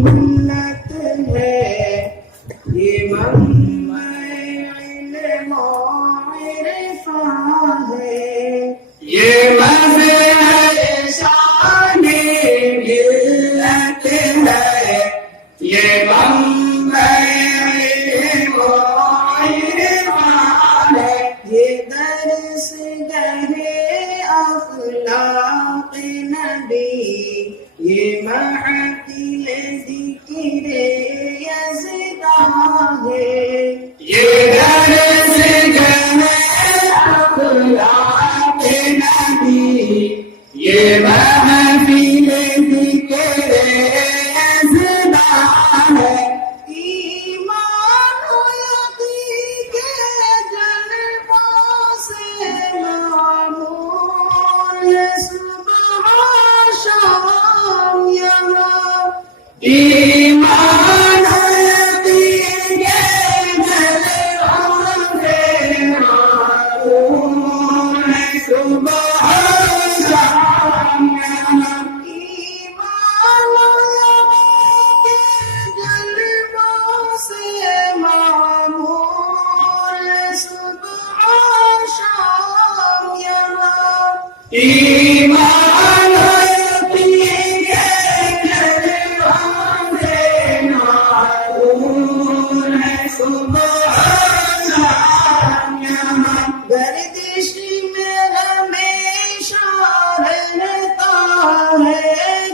منت ہے یہ منبع علم و عرفان ہے یہ منبع شان ملت ہے یہ منبع علم و عرفان ہے یہ درس گہے اخلاق نبی یہ محفل ذکر یزدان ہے یہ درس گہے اخلاق نبی یہ محفل ذکر یزدان ہے ایمان و یقین کے جلووں سے معمور صبح شام یہاں ایمان و یقین کے جلووں سے معمور صبح شام یہاں ایمان و یقین کے جلووں سے معمور صبح شام یہاں ایمان و یقین کے جلووں سے معمور صبح شام یہاں گردش میں ہمیشہ رہتا ہے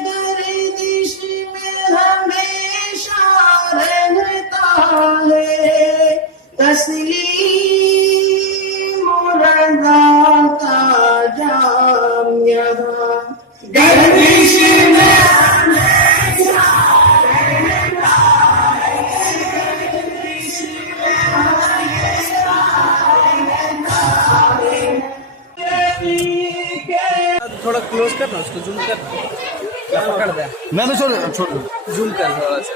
گردش میں ہمیشہ رہتا ہے تسلیم و رضا کا جام یہاں گردش میں ہمیشہ رہتا ہے گردش میں ہمیشہ رہتا ہے تھوڑا کلوز کرنا اس کو زوم کر پکڑ دے میں تو چھوڑ دوں زوم کر تھوڑا سا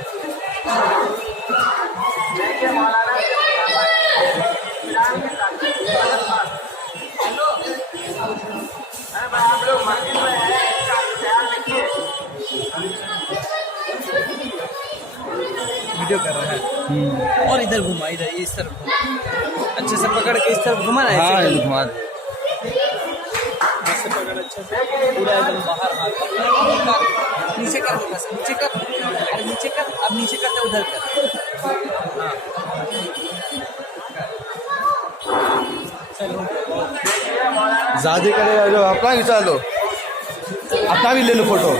ویڈیو کر رہا ہے اور ادھر گھما ادھر اس طرف گھما اچھے سے پکڑ کے اس طرف گھما نا ہاں ایسے گھما دے ایسے پکڑ اچھے سے پورا ایک دم باہر ہاتھ نیچے کر دے بس نیچے کر ارے نیچے کر اب نیچے کرتے ادھر کر زیادہ کرے گا جو اپنا کھینچا لو اپنا بھی لے لو فوٹو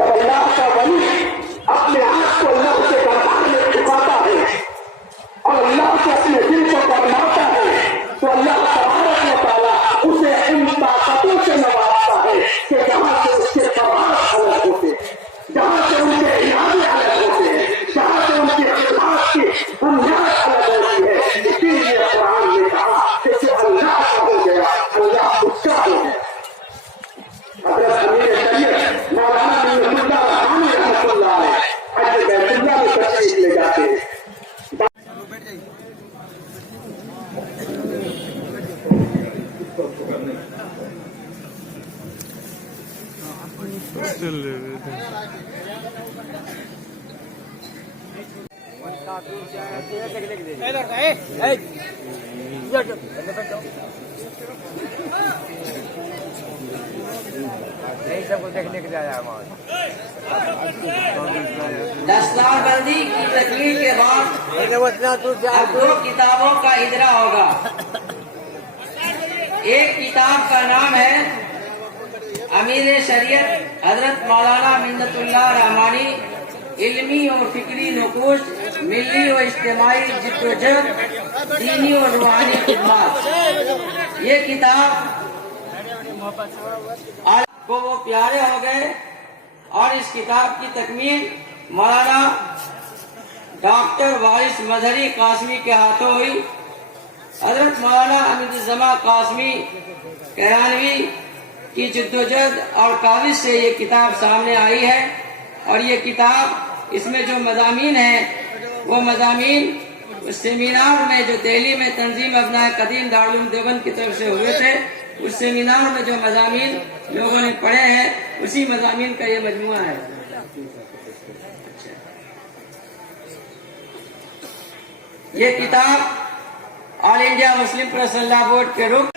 اللہ کا ولی اپنے آپ کو اللہ کے دربار میں چھپاتا ہے اور اللہ سے اپنے دل کو فرماتا ہے تو اللہ تبارک و تعالیٰ اسے ان طاقتوں سے نوازتا ہے کہ جہاں سے اس کے پرواز الگ ہوتے جہاں سے ان کے ارادے الگ ہوتے ہیں جہاں سے ان کے اخلاق کی بنیاد الگ ہوتی ہے اسی لیے قرآن نے کہا کہ جو اللہ کا ہو گیا اللہ اس کا ہو گیا حضرت امیر شریعت مولانا بن اللہ رحمانی رحمۃ اللہ علیہ حج بیت اللہ میں تشریف لے جاتے ہیں دستار بندی کی تکمیل کے بعد اب 2 کتابوں کا اجرا ہوگا ایک کتاب کا نام ہے امیر شریعت حضرت مولانا منت اللہ رحمانی، علمی اور فکری نقوش، ملی و اجتماعی جد و جہد، دینی اور روحانی خدمات۔ یہ کتاب کو وہ پیارے ہو گئے اور اس کتاب کی تکمیل مولانا ڈاکٹر وارث مظہری قاسمی کے ہاتھوں ہوئی۔ حضرت مولانا حمید الزمان قاسمی کیرانوی کی جدوجہد اور کاوش سے یہ کتاب سامنے آئی ہے، اور یہ کتاب اس میں جو مضامین ہیں وہ مضامین اس سیمینار میں جو دہلی میں تنظیم ابناء قدیم دارالعلوم دیوبند کی طرف سے ہوئے تھے، اس سیمینار میں جو مضامین لوگوں نے پڑھے ہیں اسی مضامین کا یہ مجموعہ ہے۔ یہ کتاب آل انڈیا مسلم پریس لا بورڈ کے رکن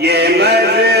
یہ